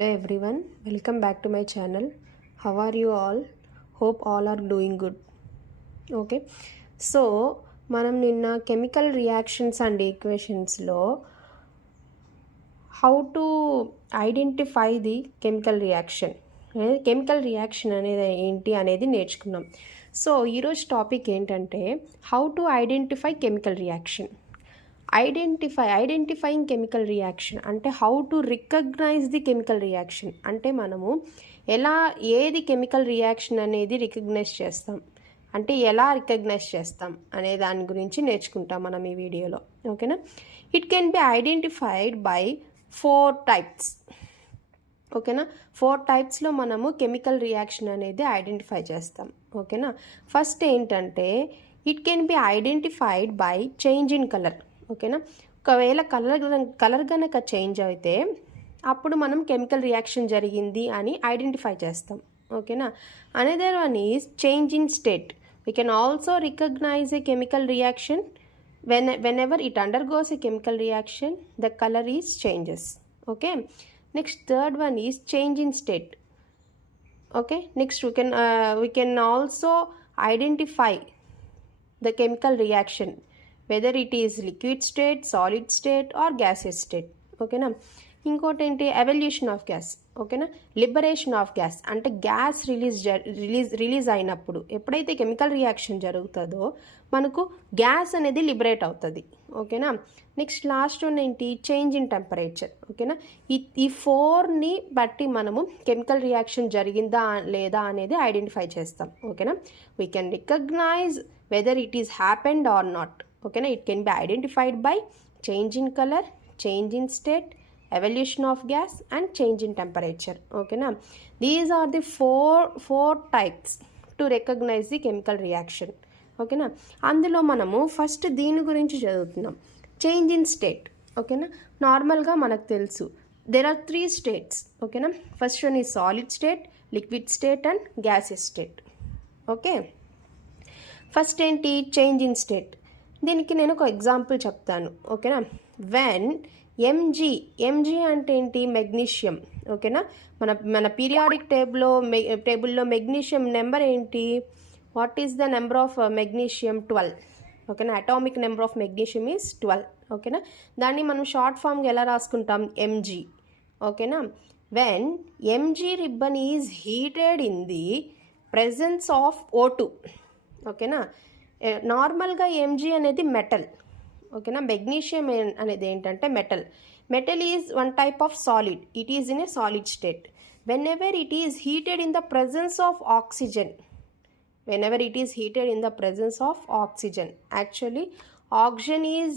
Hello everyone, welcome back to my channel. How are you all? Hope all are doing good. Okay, so మనం నిన్న chemical reactions and ఈక్వేషన్స్లో how to identify the chemical reaction అనేది ఏంటి అనేది నేర్చుకున్నాం. So ఈరోజు topic ఏంటంటే how to identify chemical reaction. Identifying chemical reaction అంటే how to recognise the chemical reaction అంటే మనము ఏది కెమికల్ రియాక్షన్ అనేది రికగ్నైజ్ చేస్తాం అంటే ఎలా రికగ్నైజ్ చేస్తాం అనే దాని గురించి నేర్చుకుంటాం మనం ఈ వీడియోలో. ఓకేనా, it can be identified by 4 types. ఓకేనా, 4 typesలో మనము కెమికల్ రియాక్షన్ అనేది ఐడెంటిఫై చేస్తాం. ఓకేనా, ఫస్ట్ ఏంటంటే it can be identified by change in colour. ఓకేనా, ఒకవేళ కలర్ కనుక చేంజ్ అయితే అప్పుడు మనం కెమికల్ రియాక్షన్ జరిగింది అని ఐడెంటిఫై చేస్తాం. ఓకేనా, another one is change in state. We can also recognize a chemical reaction whenever it undergoes a chemical reaction the color is changes. Okay, next third one is change in state. Okay, next we can also identify the chemical reaction whether it is liquid state, solid state or gaseous state. ఓకేనా, ఇంకోటి ఏంటి evolution of gas. ఓకేనా, liberation of gas అంటే gas release అయినప్పుడు ఎప్పుడైతే chemical reaction జరుగుతుందో మనకు gas అనేది లిబరేట్ అవుతుంది. ఓకేనా, నెక్స్ట్ లాస్ట్ వన్ ఏంటి చేంజ్ ఇన్ టెంపరేచర్. ఓకేనా, ఈ 4ని బట్టి మనము కెమికల్ రియాక్షన్ జరిగిందా లేదా అనేది ఐడెంటిఫై చేస్తాం. ఓకేనా, we can recognise whether it is happened or not. ఓకేనా, it can be identified by change in colour, change in state, evolution of gas and change in temperature. ఓకేనా, these are the four types to recognize the chemical reaction. ఓకేనా, అందులో మనము first దీని గురించి చదువుతున్నాం, change in state. ఓకేనా, నార్మల్గా మనకు తెలుసు there are 3 states. ఓకేనా, first one is solid state, liquid state and gases state. Okay, first ఏంటి చేంజ్ ఇన్ స్టేట్. దీనికి నేను ఒక ఎగ్జాంపుల్ చెప్తాను. ఓకేనా, వెన్ ఎంజీ అంటే ఏంటి మెగ్నీషియం. ఓకేనా, మన పీరియాడిక్ టేబుల్లో మెగ్నీషియం నెంబర్ ఏంటి, what is the number of magnesium 12. ఓకేనా, atomic number of magnesium is 12. ఓకేనా, దాన్ని మనం షార్ట్ ఫామ్గా ఎలా రాసుకుంటాం ఎంజీ. ఓకేనా, when MG ribbon is heated in the presence of O2. ఓకేనా, నార్మల్గా ఎంజీ అనేది మెటల్. ఓకేనా, మెగ్నీషియం అనేది ఏంటంటే metal is one type of solid. It is in a solid state. Whenever it is heated in the presence of oxygen, actually oxygen is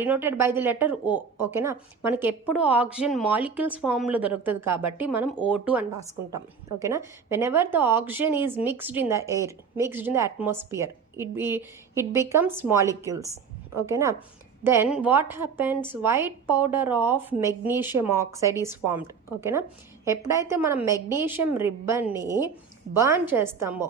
denoted by the letter O. ఓకేనా, మనకి ఎప్పుడు oxygen molecules ఫామ్లో దొరుకుతుంది కాబట్టి మనం O2 అని రాసుకుంటాం. ఓకేనా, whenever the oxygen is mixed in the air, mixed in the atmosphere, it becomes molecules. ఓకేనా, then what happens, white powder of magnesium oxide is formed. ఓకేనా, ఎప్పుడైతే మనం మెగ్నీషియం రిబ్బన్ని బర్న్ చేస్తామో,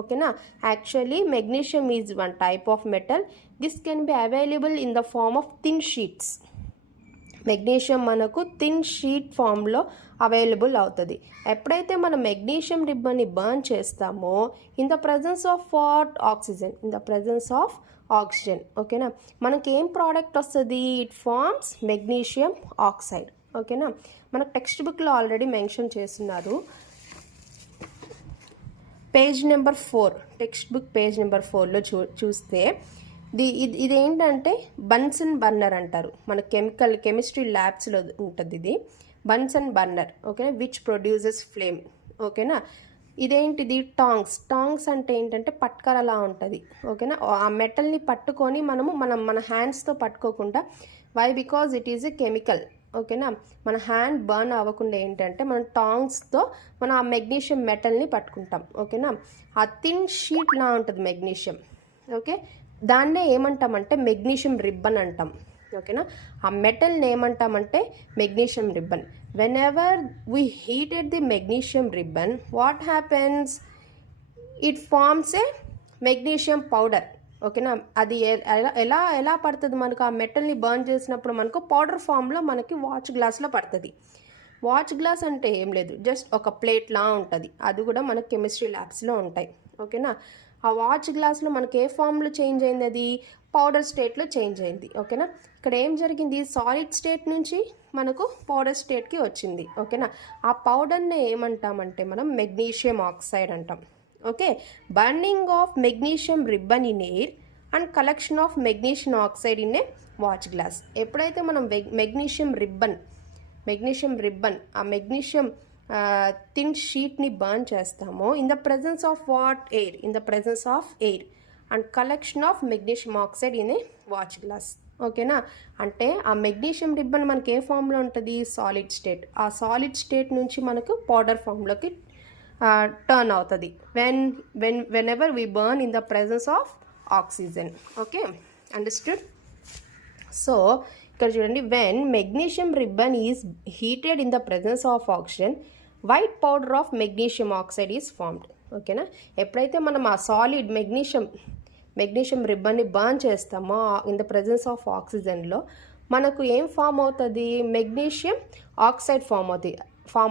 ఓకేనా, actually magnesium is one type of metal. This can be available in the form of thin sheets. Magnesium మనకు thin sheet ఫామ్లో available అవుతుంది. ఎప్పుడైతే మనం మెగ్నీషియం రిబ్బన్ని బర్న్ చేస్తామో in the presence of oxygen, ఓకేనా, మనకి ఏం ప్రోడక్ట్ వస్తుంది, ఇట్ ఫార్మ్స్ మెగ్నీషియం ఆక్సైడ్. ఓకేనా, మనకు టెక్స్ట్ బుక్లో ఆల్రెడీ మెన్షన్ చేస్తున్నారు, page number 4, text book page number 4లో చూస్తే ఇదేంటంటే బన్సన్ బర్నర్ అంటారు. మన కెమిస్ట్రీ ల్యాబ్స్లో ఉంటుంది ఇది బన్సన్ బర్నర్. ఓకేనా, విచ్ ప్రొడ్యూసెస్ ఫ్లేమ్. ఓకేనా, ఇదేంటిది టాంగ్స్ అంటే ఏంటంటే పట్కరలా ఉంటుంది. ఓకేనా, ఆ మెటల్ని పట్టుకొని మన హ్యాండ్స్తో పట్టుకోకుండా, why because it is a chemical. ఓకేనా, మన హ్యాండ్ బర్న్ అవ్వకుండా ఏంటంటే మనం టాంగ్స్తో మనం ఆ మెగ్నీషియం మెటల్ని పట్టుకుంటాం. ఓకేనా, ఆ థిన్ షీట్లా ఉంటుంది మెగ్నీషియం. ఓకే, దాన్నే ఏమంటామంటే మెగ్నీషియం రిబ్బన్ అంటాం. ఓకేనా, ఆ మెటల్ని ఏమంటామంటే magnesium ribbon. Whenever we heated the magnesium ribbon, what happens, it forms a magnesium powder. ఓకేనా, అది ఎలా పడుతుంది మనకు, ఆ మెటల్ని బర్న్ చేసినప్పుడు మనకు పౌడర్ ఫామ్లో మనకి వాచ్ గ్లాస్లో పడుతుంది. వాచ్ గ్లాస్ అంటే ఏం లేదు, జస్ట్ ఒక ప్లేట్లా ఉంటుంది. అది కూడా మనకు కెమిస్ట్రీ ల్యాబ్స్లో ఉంటాయి. ఓకేనా. ఆ వాచ్ గ్లాస్లో మనకి ఏ ఫామ్లో చేంజ్ అయింది, అది పౌడర్ స్టేట్లో చేంజ్ అయింది. ఓకేనా. ఇక్కడ ఏం జరిగింది, సాలిడ్ స్టేట్ నుంచి మనకు పౌడర్ స్టేట్కి వచ్చింది. ఓకేనా. ఆ పౌడర్ని ఏమంటామంటే మనం మెగ్నీషియం ఆక్సైడ్ అంటాం. Okay. Burning of magnesium ribbon in air and collection of magnesium oxide in a watch glass. ఎప్పుడైతే మనం మెగ్నీషియం రిబ్బన్ ఆ మెగ్నీషియం థిన్ షీట్ని బర్న్ చేస్తామో in the presence of air and collection of magnesium oxide in a watch glass. ఓకేనా. అంటే ఆ magnesium ribbon మనకి ఏ ఫామ్లో ఉంటుంది, సాలిడ్ స్టేట్. ఆ సాలిడ్ స్టేట్ నుంచి మనకు పౌడర్ ఫామ్లోకి టర్న్ అవుతుంది when ever we burn in the presence of oxygen. Okay, understood. So ఇక్కడ చూడండి, when magnesium ribbon is heated in the presence of oxygen, white powder of magnesium oxide is formed. ఓకేనా. ఎప్పుడైతే మనం ఆ solid magnesium రిబ్బన్ని burn చేస్తామో in the presence of ఆక్సిజన్లో మనకు ఏం ఫామ్ అవుతుంది, మెగ్నీషియం ఆక్సైడ్ ఫామ్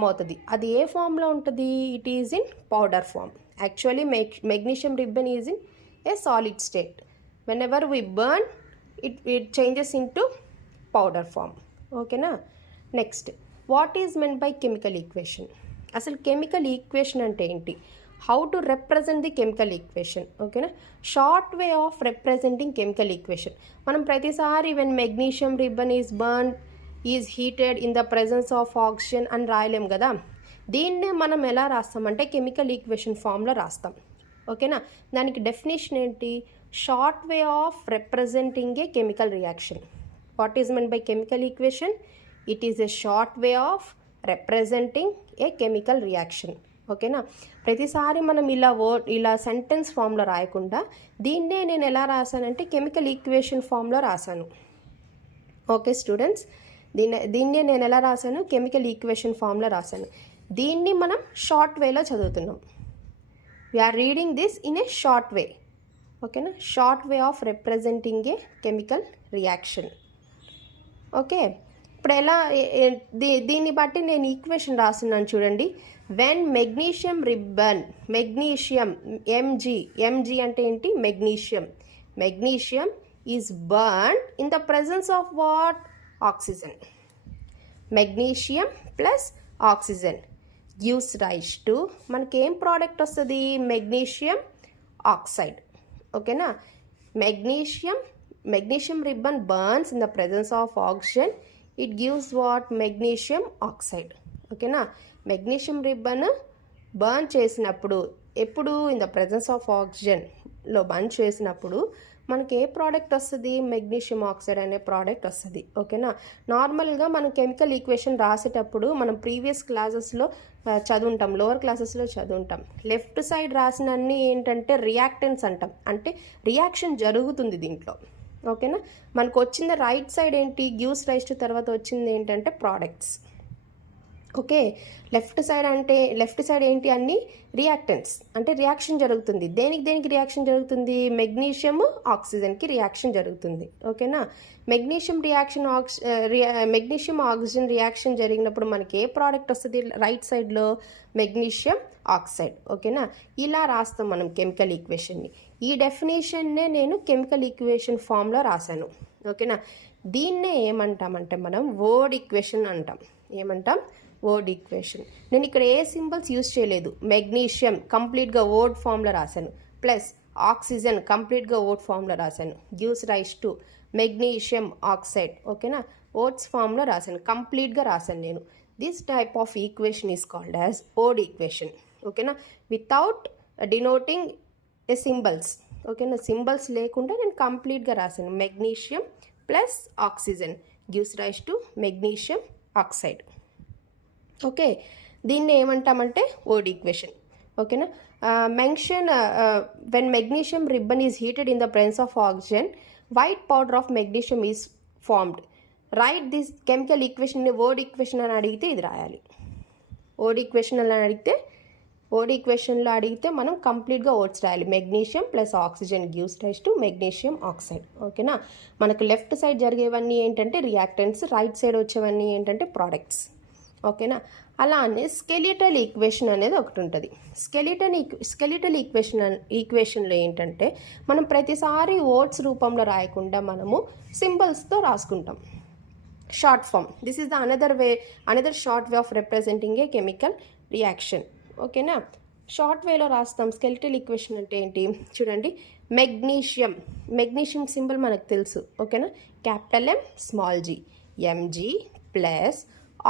అవుతుంది. అది ఏ ఫామ్లో ఉంటుంది, it is in powder form. Actually magnesium ribbon is in a solid state. Whenever we burn it changes into powder form. ఓకేనా. Next, what is meant by chemical equation. అసలు chemical equation అంటే ఏంటి, how to represent the chemical equation. ఓకేనా. Short way of representing chemical equation. మనం ప్రతిసారి when magnesium ribbon is heated in the presence of oxygen అని రాయలేం కదా. దీన్నే మనం ఎలా రాస్తామంటే కెమికల్ ఈక్వేషన్ ఫామ్లో రాస్తాం. ఓకేనా. దానికి డెఫినేషన్ ఏంటి, short way of representing a chemical reaction. What is meant by chemical equation, it is a short way of representing a chemical reaction. ఓకేనా. ప్రతిసారి మనం ఇలా సెంటెన్స్ ఫామ్లో రాయకుండా దీన్నే నేను ఎలా రాశానంటే కెమికల్ ఈక్వేషన్ ఫామ్లో రాశాను. ఓకే స్టూడెంట్స్, దీన్నే నేను ఎలా రాశాను, కెమికల్ ఈక్వేషన్ ఫామ్లో రాశాను. దీన్ని మనం షార్ట్ వేలో చదువుతున్నాం. we are reading this in a short way. ఓకేనా. Short way of representing a chemical reaction. Okay. ఇప్పుడు ఎలా దీన్ని బట్టి నేను ఈక్వేషన్ రాస్తున్నాను చూడండి. When magnesium ribbon, magnesium MG అంటే ఏంటి, magnesium is burn in the presence of what, oxygen. Magnesium plus oxygen gives rise to మనకి ఏం ప్రోడక్ట్ వస్తుంది, మెగ్నీషియం ఆక్సైడ్. ఓకేనా. Magnesium ribbon burns in the presence of oxygen, it gives what, magnesium oxide. ఓకేనా. Magnesium ribbon burn చేసినప్పుడు, ఎప్పుడు in the presence of ఆక్సిజన్లో burn చేసినప్పుడు మనకి ఏ product వస్తుంది, మెగ్నీషియం ఆక్సైడ్ అనే ప్రోడక్ట్ వస్తుంది. ఓకేనా. నార్మల్గా మనం కెమికల్ ఈక్వేషన్ రాసేటప్పుడు మనం ప్రీవియస్ క్లాసెస్లో చదువుంటాం, లోవర్ క్లాసెస్లో చదువుంటాం. లెఫ్ట్ సైడ్ రాసిన అన్నీ ఏంటంటే రియాక్టెంట్స్ అంటాం, అంటే రియాక్షన్ జరుగుతుంది దీంట్లో. ఓకేనా. మనకు వచ్చింది రైట్ సైడ్ ఏంటి, గివ్స్ రైజ్ టు తర్వాత వచ్చింది ఏంటంటే ప్రోడక్ట్స్. ఓకే. లెఫ్ట్ సైడ్ ఏంటి, అన్ని రియాక్టెంట్స్, అంటే రియాక్షన్ జరుగుతుంది. దేనికి రియాక్షన్ జరుగుతుంది, మెగ్నీషియం ఆక్సిజన్కి రియాక్షన్ జరుగుతుంది. ఓకేనా. మెగ్నీషియం ఆక్సిజన్ రియాక్షన్ జరిగినప్పుడు మనకి ఏ ప్రోడక్ట్ వస్తుంది, రైట్ సైడ్లో మెగ్నీషియం ఆక్సైడ్. ఓకేనా. ఇలా రాస్తాం మనం కెమికల్ ఈక్వేషన్ని. ఈ డెఫినేషన్నే నేను కెమికల్ ఈక్వేషన్ ఫామ్లో రాశాను. ఓకేనా. దీన్నే ఏమంటామంటే మనం వర్డ్ ఈక్వేషన్ అంటాం. ఏమంటాం, వర్డ్ ఈక్వేషన్. నేను ఇక్కడ ఏ సింబల్స్ యూజ్ చేయలేదు. మెగ్నీషియం కంప్లీట్గా వర్డ్ ఫామ్లో రాశాను, ప్లస్ ఆక్సిజన్ కంప్లీట్గా వర్డ్ ఫామ్లో రాశాను, gives rise to magnesium oxide. ఓకేనా. వర్డ్స్ ఫామ్లో రాశాను, కంప్లీట్గా రాశాను నేను. This type of equation is called as word equation. ఓకేనా. Without denoting a symbols. ఓకేనా. సింబల్స్ లేకుండా నేను కంప్లీట్గా రాశాను. Magnesium plus oxygen gives rise to magnesium oxide. Okay. దీన్ని ఏమంటామంటే వర్డ్ ఈక్వేషన్. ఓకేనా. Mention when magnesium ribbon is heated in the presence of oxygen, white powder of magnesium is formed. Right this chemical equation. Word equation అని అడిగితే ఇది రాయాలి. Word ఈక్వేషన్లో అడిగితే మనం కంప్లీట్గా వర్డ్స్ రాయాలి. Magnesium plus oxygen gives rise to magnesium oxide. ఓకేనా. మనకు లెఫ్ట్ సైడ్ జరిగేవన్నీ ఏంటంటే రియాక్టెంట్స్, రైట్ సైడ్ వచ్చేవన్నీ ఏంటంటే ప్రోడక్ట్స్. ఓకేనా. అలానే స్కెలిటల్ ఈక్వేషన్ అనేది ఒకటి ఉంటుంది. స్కెలిటల్ ఈక్వేషన్లో ఏంటంటే మనం ప్రతిసారి వర్డ్స్ రూపంలో రాయకుండా మనము సింబల్స్తో రాసుకుంటాం. Short form. This is the another short way of representing a chemical reaction. ఓకేనా. షార్ట్ వేలో రాస్తాం. స్కెలిటల్ ఈక్వేషన్ అంటే ఏంటి చూడండి. మెగ్నీషియం సింబల్ మనకు తెలుసు. ఓకేనా. Capital M small g Mg plus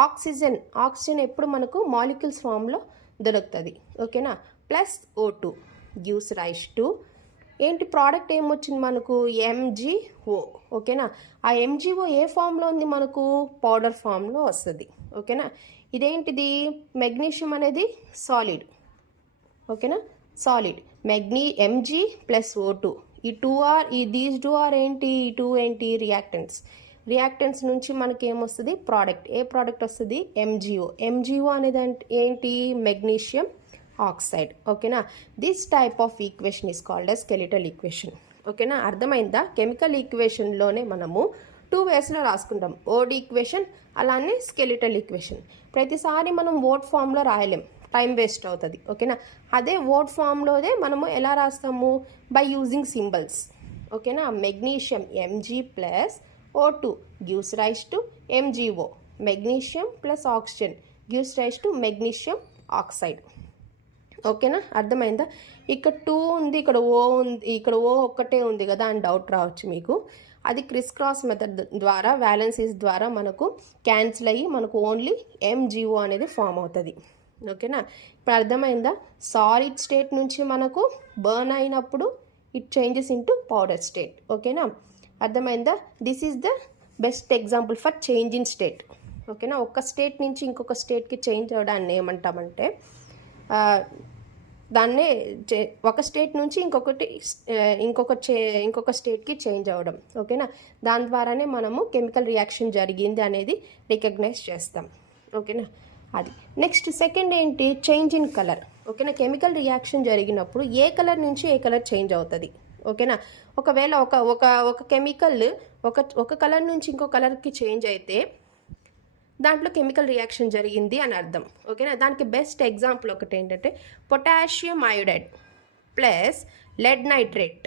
oxygen ఎప్పుడు మనకు మాలిక్యూల్స్ ఫామ్లో దొరుకుతుంది. ఓకేనా. Plus O2 gives rise to ఏంటి ప్రోడక్ట్ ఏమొచ్చింది మనకు MgO. ఓకేనా. ఆ MgO ఏ ఫామ్లో ఉంది మనకు పౌడర్ ఫామ్లో వస్తుంది. ఓకేనా. ఇదేంటిది మెగ్నీషియం అనేది సాలిడ్. ఓకేనా. Solid Mg plus O2 these two are ఏంటి ఈ టూ ఏంటి రియాక్టెంట్స్ నుంచి మనకి ఏమొస్తుంది ప్రోడక్ట్. ఏ ప్రోడక్ట్ వస్తుంది MgO అనేది ఏంటి మెగ్నీషియం ఆక్సైడ్. ఓకేనా. This type of equation is called as skeletal equation. ఓకేనా. అర్థమైందా. కెమికల్ ఈక్వేషన్లోనే మనము 2 వేస్లో రాసుకుంటాం. ఓడ్ ఈక్వేషన్ అలానే స్కెలిటల్ ఈక్వేషన్. ప్రతిసారి మనం వర్డ్ ఫామ్లో రాయలేం, టైం వేస్ట్ అవుతుంది. ఓకేనా. అదే వర్డ్ ఫామ్లోనే మనము ఎలా రాస్తాము బై యూజింగ్ సింబల్స్. ఓకేనా. Magnesium Mg plus O2 gives rise to MgO. Magnesium plus oxygen gives rise to magnesium oxide. ఓకేనా. అర్థమైందా. ఇక్కడ 2 ఉంది, ఇక్కడ O ఉంది, ఇక్కడ O ఒక్కటే ఉంది కదా అని డౌట్ రావచ్చు మీకు. అది క్రిస్ క్రాస్ మెథడ్ ద్వారా వ్యాలెన్సీస్ ద్వారా మనకు క్యాన్సిల్ అయ్యి మనకు ఓన్లీ MgO అనేది ఫామ్ అవుతుంది. ఓకేనా. ఇప్పుడు అర్థమైందా. సాలిడ్ స్టేట్ నుంచి మనకు బర్న్ అయినప్పుడు it changes into powder state. ఓకేనా. అర్థమైందా. This is the best example for change in state. ఓకేనా. ఒక స్టేట్ నుంచి ఇంకొక స్టేట్కి చేంజ్ అవ్వడాన్ని ఏమంటామంటే దాన్నే ఒక స్టేట్ నుంచి ఇంకొక స్టేట్కి చేంజ్ అవ్వడం. ఓకేనా. దాని ద్వారానే మనము కెమికల్ రియాక్షన్ జరిగింది అనేది రికగ్నైజ్ చేస్తాం. ఓకేనా. అది నెక్స్ట్ సెకండ్ ఏంటి చేంజ్ ఇన్ కలర్. ఓకేనా. కెమికల్ రియాక్షన్ జరిగినప్పుడు ఏ కలర్ నుంచి ఏ కలర్ చేంజ్ అవుతుంది. ఓకేనా. ఒకవేళ ఒక కెమికల్ ఒక కలర్ నుంచి ఇంకో కలర్కి చేంజ్ అయితే దాంట్లో కెమికల్ రియాక్షన్ జరిగింది అని అర్థం. ఓకేనా. దానికి బెస్ట్ ఎగ్జాంపుల్ ఒకటి ఏంటంటే potassium iodide plus lead nitrate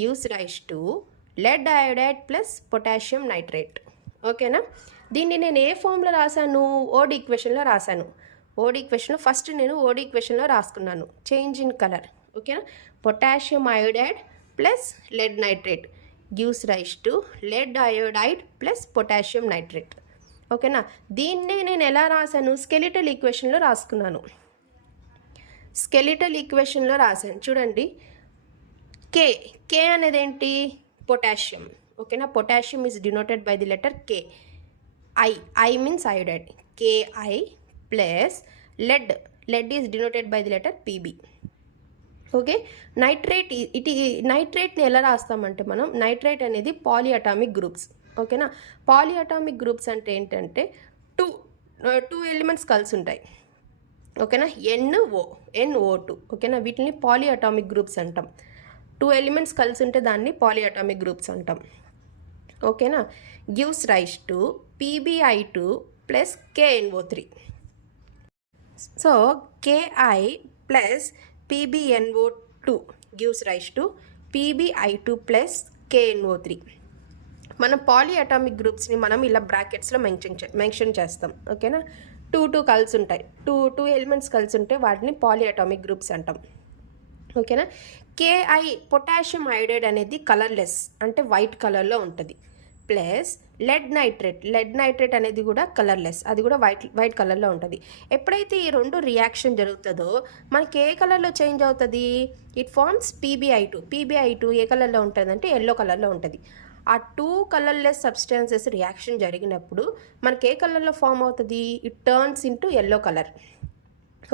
gives rise to lead iodide plus potassium nitrate. ఓకేనా. దీన్ని నేను ఏ ఫామ్లో రాశాను ఓడ్ ఈక్వేషన్లో రాశాను. ఫస్ట్ నేను ఓడ్ ఈక్వేషన్లో రాసుకున్నాను చేంజ్ ఇన్ కలర్. ఓకేనా. Potassium iodide plus lead nitrate gives rise to lead iodide plus potassium nitrate. ఓకేనా. దీన్నే నేను ఎలా రాశాను స్కెలిటల్ ఈక్వేషన్లో రాశాను. చూడండి. కే అనేది ఏంటి పొటాషియం. ఓకేనా. Potassium is denoted by the letter K. I means iodide. Ki plus lead is denoted by the letter Pb. Okay. నైట్రేట్ని ఎలా రాస్తామంటే మనం నైట్రేట్ అనేది పాలిఅటామిక్ గ్రూప్స్. ఓకేనా. పాలిఅటామిక్ గ్రూప్స్ అంటే ఏంటంటే టూ ఎలిమెంట్స్ కలిసి ఉంటాయి. ఓకేనా. NO2. ఓకేనా. వీటిని పాలిఅటామిక్ గ్రూప్స్ అంటాం. 2 ఎలిమెంట్స్ కలిసి ఉంటే దాన్ని పాలిఅటామిక్ గ్రూప్స్ అంటాం. ఓకేనా. Gives rise to PbI2 plus KNO3. So Ki plus PbNO2 gives rise to PbI2 plus KNO3. మనం పాలిఅటామిక్ గ్రూప్స్ని మనం ఇలా బ్రాకెట్స్లో మెన్షన్ చేస్తాం. ఓకేనా. 2 కలిసి ఉంటాయి. టూ ఎలిమెంట్స్ కలిసి ఉంటే వాటిని పాలిఅటామిక్ గ్రూప్స్ అంటాం. ఓకేనా. Ki పొటాషియం అయోడైడ్ అనేది కలర్లెస్ అంటే వైట్ కలర్లో ఉంటుంది. ప్లస్ లెడ్ నైట్రేట్ అనేది కూడా కలర్లెస్, అది కూడా వైట్ కలర్లో ఉంటుంది. ఎప్పుడైతే ఈ 2 రియాక్షన్ జరుగుతుందో మనకి ఏ కలర్లో చేంజ్ అవుతుంది ఇట్ ఫార్మ్స్ PbI2 ఏ కలర్లో ఉంటుంది అంటే ఎల్లో కలర్లో ఉంటుంది. ఆ 2 కలర్లెస్ సబ్స్టెన్సెస్ రియాక్షన్ జరిగినప్పుడు మనకి ఏ కలర్లో ఫామ్ అవుతుంది it turns into yellow colour.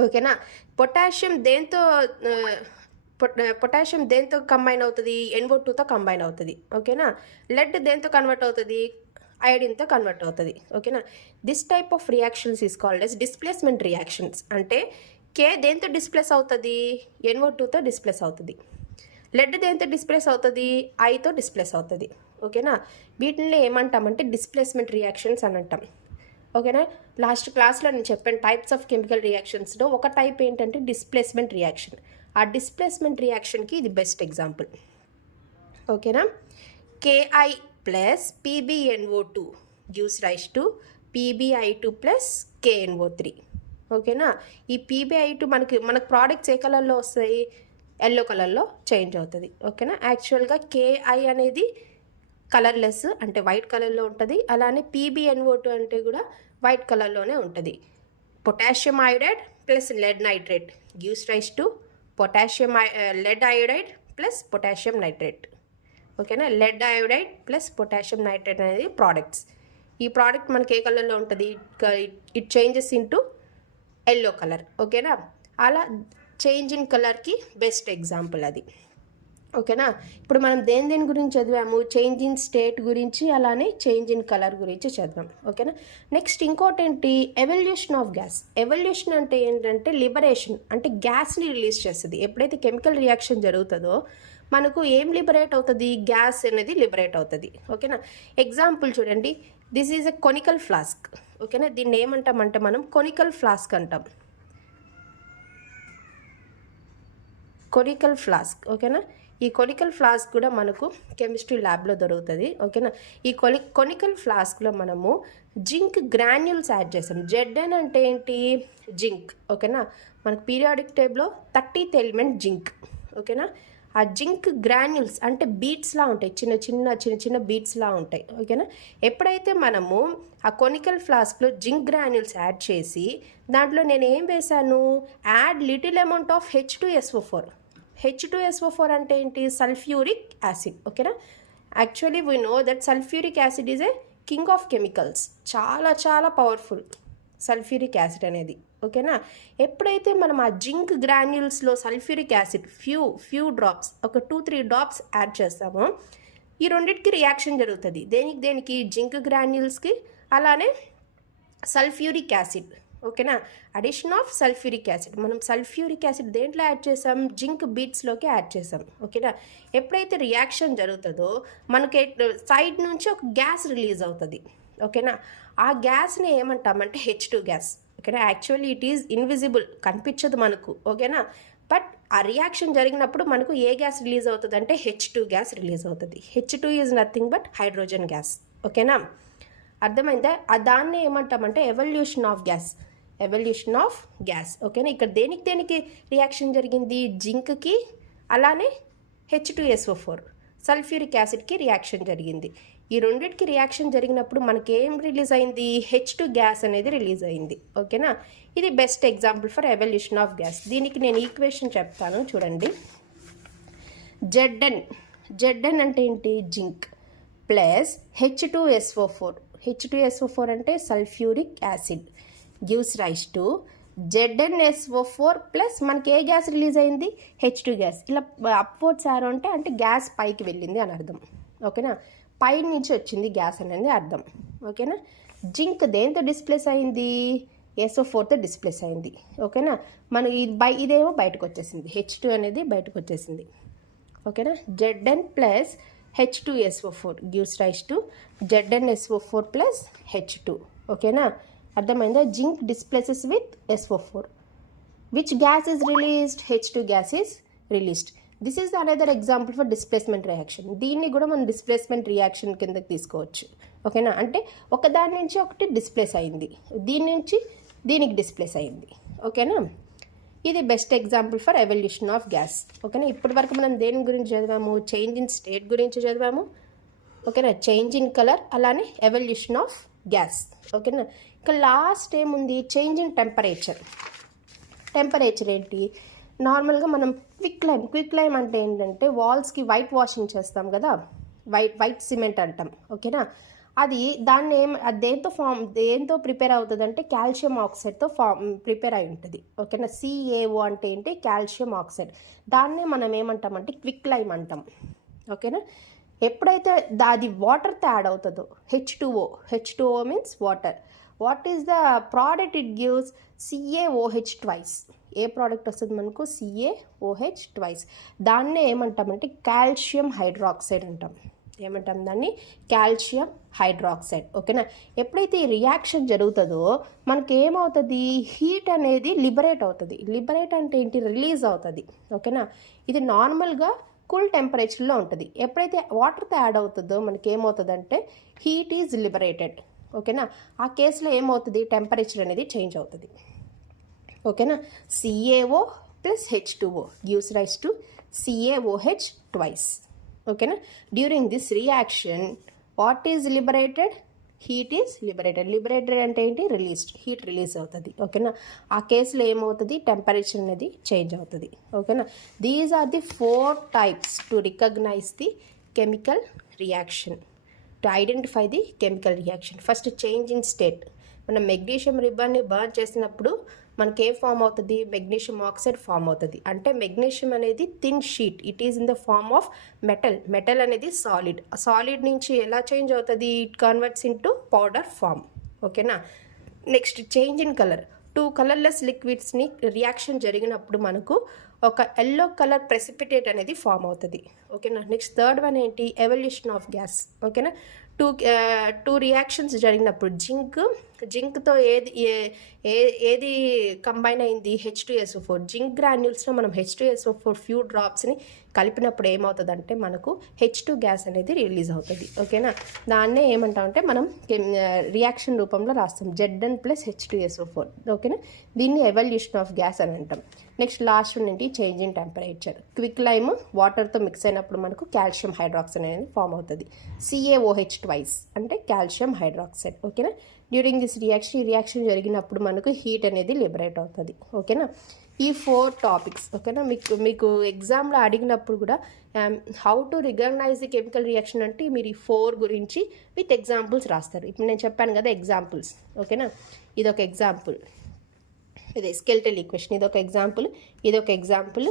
ఓకేనా. పొటాషియం దేంతో కంబైన్ అవుతుంది NO2తో కంబైన్ అవుతుంది. ఓకేనా. లెడ్ దేంతో కన్వర్ట్ అవుతుంది అయోడిన్తో కన్వర్ట్ అవుతుంది. ఓకేనా. This type of reactions is called as displacement reactions. అంటే K దేంతో డిస్ప్లేస్ అవుతుంది NO2తో డిస్ప్లేస్ అవుతుంది. లెడ్ దేంతో డిస్ప్లేస్ అవుతుంది Iతో డిస్ప్లేస్ అవుతుంది. ఓకేనా. వీటిని ఏమంటామంటే డిస్ప్లేస్మెంట్ రియాక్షన్స్ అని అంటాం. ఓకేనా. లాస్ట్ క్లాస్లో నేను చెప్పాను టైప్స్ ఆఫ్ కెమికల్ రియాక్షన్స్లో ఒక టైప్ ఏంటంటే డిస్ప్లేస్మెంట్ రియాక్షన్. ఆ డిస్ప్లేస్మెంట్ రియాక్షన్కి ఇది బెస్ట్ ఎగ్జాంపుల్. ఓకేనా. KI plus PbNO2 gives rise to PbI2 plus KNO3. ఓకేనా. ఈ PbI2 మనకు ప్రోడక్ట్స్ ఏ కలర్లో వస్తాయి, ఎల్లో కలర్లో చేంజ్ అవుతుంది. ఓకేనా. యాక్చువల్గా KI అనేది కలర్లెస్ అంటే వైట్ కలర్లో ఉంటుంది. అలానే PbNO2 అంటే కూడా వైట్ కలర్లోనే ఉంటుంది. Potassium iodide plus lead nitrate gives rise to lead iodide plus potassium nitrate. ఓకేనా. Lead iodide plus potassium nitrate అనేది ప్రోడక్ట్స్. ఈ ప్రోడక్ట్ మనకి ఏ కలర్లో ఉంటుంది, it changes into yellow colour. ఓకేనా. అలా చేంజ్ ఇన్ కలర్కి బెస్ట్ ఎగ్జాంపుల్ అది. ఓకేనా. ఇప్పుడు మనం దేని గురించి చదివాము, చేంజ్ ఇన్ స్టేట్ గురించి, అలానే చేంజ్ ఇన్ కలర్ గురించి చదివాం. ఓకేనా. నెక్స్ట్ ఇంకోటి ఏంటి, ఎవల్యూషన్ ఆఫ్ గ్యాస్. ఎవల్యూషన్ అంటే ఏంటంటే లిబరేషన్, అంటే గ్యాస్ని రిలీజ్ చేస్తుంది. ఎప్పుడైతే కెమికల్ రియాక్షన్ జరుగుతుందో మనకు ఏం లిబరేట్ అవుతుంది, గ్యాస్ అనేది లిబరేట్ అవుతుంది. ఓకేనా. ఎగ్జాంపుల్ చూడండి, this is a conical flask. ఓకేనా. దీన్ని ఏమంటామంటే మనం కొనికల్ ఫ్లాస్క్ అంటాం. Conical flask. ఓకేనా. ఈ కొనికల్ ఫ్లాస్క్ కూడా మనకు కెమిస్ట్రీ ల్యాబ్లో దొరుకుతుంది. ఓకేనా. ఈ కొనికల్ ఫ్లాస్క్లో మనము జింక్ గ్రాన్యూల్స్ యాడ్ చేసాం. Zn అంటే ఏంటి, జింక్. ఓకేనా. మనకు పీరియాడిక్ టేబుల్లో 30th ఎలిమెంట్ జింక్. ఓకేనా. ఆ జింక్ గ్రాన్యూల్స్ అంటే బీట్స్లా ఉంటాయి, చిన్న చిన్న బీట్స్లా ఉంటాయి. ఓకేనా. ఎప్పుడైతే మనము ఆ కొనికల్ ఫ్లాస్క్లో జింక్ గ్రాన్యూల్స్ యాడ్ చేసి దాంట్లో నేను ఏం వేశాను, add little amount of H2SO4. H2SO4 అంటే ఏంటి, సల్ఫ్యూరిక్ యాసిడ్. ఓకేనా. Actually we know that sulphuric acid is a king of chemicals. చాలా చాలా పవర్ఫుల్ సల్ఫ్యూరిక్ యాసిడ్ అనేది. ఓకేనా. ఎప్పుడైతే మనం ఆ జింక్ గ్రాన్యూల్స్లో సల్ఫ్యూరిక్ యాసిడ్ ఫ్యూ డ్రాప్స్, ఒక 2-3 డ్రాప్స్ యాడ్ చేస్తామో ఈ రెండింటికి రియాక్షన్ జరుగుతుంది. దేనికి జింక్ గ్రాన్యూల్స్కి, అలానే సల్ఫ్యూరిక్ యాసిడ్. ఓకేనా. Addition of sulphuric acid. మనం సల్ఫ్యూరిక్ యాసిడ్ దేంట్లో యాడ్ చేసాం, జింక్ బీట్స్లోకి యాడ్ చేసాం. ఓకేనా. ఎప్పుడైతే రియాక్షన్ జరుగుతుందో మనకి సైడ్ నుంచి ఒక గ్యాస్ రిలీజ్ అవుతుంది. ఓకేనా. ఆ గ్యాస్ని ఏమంటామంటే H2 గ్యాస్. ఓకేనా. యాక్చువల్లీ ఇట్ ఈజ్ ఇన్విజిబుల్, కనిపించదు మనకు. ఓకేనా. బట్ ఆ రియాక్షన్ జరిగినప్పుడు మనకు ఏ గ్యాస్ రిలీజ్ అవుతుంది అంటే H2 గ్యాస్ రిలీజ్ అవుతుంది. H2 is nothing but hydrogen gas. ఓకేనా. అర్థమైందా. దాన్ని ఏమంటామంటే evolution of gas. Evolution of gas. ఓకేనా. ఇక్కడ దేనికి రియాక్షన్ జరిగింది, జింక్కి అలానే H2SO4 సల్ఫ్యూరిక్ యాసిడ్కి రియాక్షన్ జరిగింది. ఈ రెండింటికి రియాక్షన్ జరిగినప్పుడు మనకి ఏం రిలీజ్ అయింది, H2 గ్యాస్ అనేది రిలీజ్ అయింది. ఓకేనా. ఇది best example for evolution of gas. దీనికి నేను ఈక్వేషన్ చెప్తాను చూడండి. Zn అంటే ఏంటి, జింక్ ప్లస్ H2SO4 అంటే sulphuric acid gives rise to ZnSO4 plus మనకి ఏ గ్యాస్ రిలీజ్ అయింది, H2 గ్యాస్. ఇలా అప్వర్డ్స్ ఆరో అంటే గ్యాస్ పైకి వెళ్ళింది అని అర్థం. ఓకేనా. పై నుంచి వచ్చింది గ్యాస్ అనేది అర్థం. ఓకేనా. జింక్ దేంతో డిస్ప్లేస్ అయింది, SO4తో డిస్ప్లేస్ అయింది. ఓకేనా. మన ఇదేమో బయటకు వచ్చేసింది, H2 అనేది బయటకు వచ్చేసింది. ఓకేనా. Zn plus H2SO4 gives rise to ZnSO4 plus H2. ఓకేనా. అర్థమైందా. Zinc displaces with SO4. Which gas is released, H2 gas is released. This is another example for displacement reaction. దీన్ని కూడా మనం డిస్ప్లేస్మెంట్ రియాక్షన్ కిందకి తీసుకోవచ్చు. ఓకేనా. అంటే ఒకదాని నుంచి ఒకటి డిస్ప్లేస్ అయింది, దీని నుంచి దీనికి డిస్ప్లేస్ అయింది. ఓకేనా. ఇది best example for evolution of gas. ఓకేనా. ఇప్పటి వరకు మనం దేని గురించి చదివాము, చేంజ్ ఇన్ స్టేట్ గురించి చదివాము. ఓకేనా. చేంజ్ ఇన్ కలర్, అలానే ఎవల్యూషన్ ఆఫ్ గ్యాస్. ఓకేనా. ఇక లాస్ట్ ఏముంది, చేంజ్ ఇన్ టెంపరేచర్. టెంపరేచర్ ఏంటి, నార్మల్గా మనం క్విక్ లైమ్ అంటే ఏంటంటే వాల్స్కి వైట్ వాషింగ్ చేస్తాం కదా, వైట్ సిమెంట్ అంటాం. ఓకేనా. దాన్ని దేంతో ప్రిపేర్ అవుతుంది అంటే కాల్షియం ఆక్సైడ్తో ప్రిపేర్ అయి ఉంటుంది. ఓకేనా. CaO అంటే ఏంటి, కాల్షియం ఆక్సైడ్. దాన్నే మనం ఏమంటామంటే క్విక్ లైమ్ అంటాం. ఓకేనా. ఎప్పుడైతే అది వాటర్తో యాడ్ అవుతుందో H2O means water. What is the product it gives, CaOH twice. A product వస్తుంది మనకు, CaOH ట్వైస్. దాన్నే ఏమంటామంటే కాల్షియం హైడ్రాక్సైడ్ అంటాం. ఏమంటాం దాన్ని? Calcium hydroxide. ఓకేనా? ఎప్పుడైతే ఈ రియాక్షన్ జరుగుతుందో మనకి ఏమవుతుంది? హీట్ అనేది లిబరేట్ అవుతుంది. లిబరేట్ అంటే ఏంటి? రిలీజ్ అవుతుంది. ఓకేనా? ఇది నార్మల్గా కూల్ టెంపరేచర్లో ఉంటుంది. ఎప్పుడైతే వాటర్తో యాడ్ అవుతుందో మనకి ఏమవుతుందంటే హీట్ ఈజ్ లిబరేటెడ్. ఓకేనా? ఆ కేసులో ఏమవుతుంది? టెంపరేచర్ అనేది చేంజ్ అవుతుంది. ఓకేనా? CaO plus H2O gives rise to CaOH twice. ఓకేనా? During this reaction what is liberated? Heat is liberated. Liberated అంటే ఏంటి? రిలీజ్డ్. హీట్ రిలీజ్ అవుతుంది. ఓకేనా? ఆ కేసులో ఏమవుతుంది? టెంపరేచర్ అనేది చేంజ్ అవుతుంది. ఓకేనా? These are the 4 types to recognise the chemical reaction, to identify the chemical reaction. First change in state. మనం మెగ్నీషియం రిబ్బన్ని బర్న్ చేసినప్పుడు మనకి ఏం ఫామ్ అవుతుంది? మెగ్నీషియం ఆక్సైడ్ ఫామ్ అవుతుంది. అంటే మెగ్నీషియం అనేది thin sheet, it is in the form of metal. Metal అనేది సాలిడ్. సాలిడ్ నుంచి ఎలా చేంజ్ అవుతుంది? It converts into powder form. ఓకేనా? Next change in colour. 2 colourless లిక్విడ్స్ని రియాక్షన్ జరిగినప్పుడు మనకు ఒక ఎల్లో కలర్ ప్రెసిపిటేట్ అనేది ఫామ్ అవుతుంది. ఓకేనా? నెక్స్ట్ థర్డ్ వన్ ఏంటి? Evolution of gas. ఓకేనా? టూ రియాక్షన్స్ జరిగినప్పుడు జింక్తో ఏది కంబైన్ అయింది? H2SO4. జింక్ గ్రాన్యూల్స్లో మనం H2SO4 ఫ్యూ డ్రాప్స్ని కలిపినప్పుడు ఏమవుతుందంటే మనకు H2 గ్యాస్ అనేది రిలీజ్ అవుతుంది. ఓకేనా? దాన్నే ఏమంటామంటే మనం రియాక్షన్ రూపంలో రాస్తాం, Zn + H2SO4. ఓకేనా? దీన్ని ఎవల్యూషన్ ఆఫ్ గ్యాస్ అని అంటాం. నెక్స్ట్ లాస్ట్ ఏంటి? Change in temperature. Quick lime వాటర్తో మిక్స్ అయినప్పుడు మనకు కాల్షియం హైడ్రాక్సైడ్ అనేది ఫామ్ అవుతుంది. CaOH twice అంటే కాల్షియం హైడ్రాక్సైడ్. ఓకేనా? డ్యూరింగ్ దిస్ రియాక్షన్, ఈ రియాక్షన్ జరిగినప్పుడు మనకు హీట్ అనేది లిబరేట్ అవుతుంది. ఓకేనా? ఈ 4 టాపిక్స్. ఓకేనా? మీకు ఎగ్జామ్లో అడిగినప్పుడు కూడా how to recognise the chemical reaction అంటే మీరు ఈ 4 గురించి విత్ ఎగ్జాంపుల్స్ రాస్తారు. ఇప్పుడు నేను చెప్పాను కదా ఎగ్జాంపుల్స్. ఓకేనా? ఇదొక ఎగ్జాంపుల్, ఇది స్కెల్టల్ ఈక్వేషన్, ఇదొక ఎగ్జాంపుల్, ఇదొక ఎగ్జాంపుల్,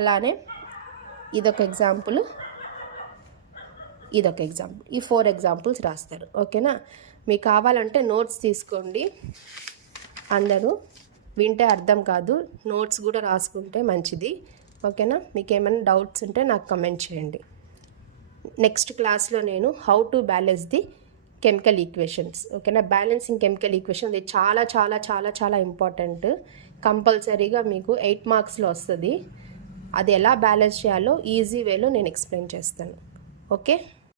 అలానే ఇదొక ఎగ్జాంపుల్, ఇదొక ఎగ్జాంపుల్. ఈ 4 ఎగ్జాంపుల్స్ రాస్తారు. ఓకేనా? మీకు కావాలంటే నోట్స్ తీసుకోండి. అందరూ వింటే అర్థం కాదు, నోట్స్ కూడా రాసుకుంటే మంచిది. ఓకేనా? మీకు ఏమైనా డౌట్స్ ఉంటే నాకు కమెంట్ చేయండి. నెక్స్ట్ క్లాస్లో నేను how to balance the chemical equations. ఓకేనా? బ్యాలెన్సింగ్ కెమికల్ ఈక్వేషన్ ఇది చాలా చాలా చాలా చాలా ఇంపార్టెంట్. కంపల్సరీగా మీకు 8 మార్క్స్లో వస్తుంది. అది ఎలా బ్యాలెన్స్ చేయాలో ఈజీ వేలో నేను ఎక్స్ప్లెయిన్ చేస్తాను. ఓకే?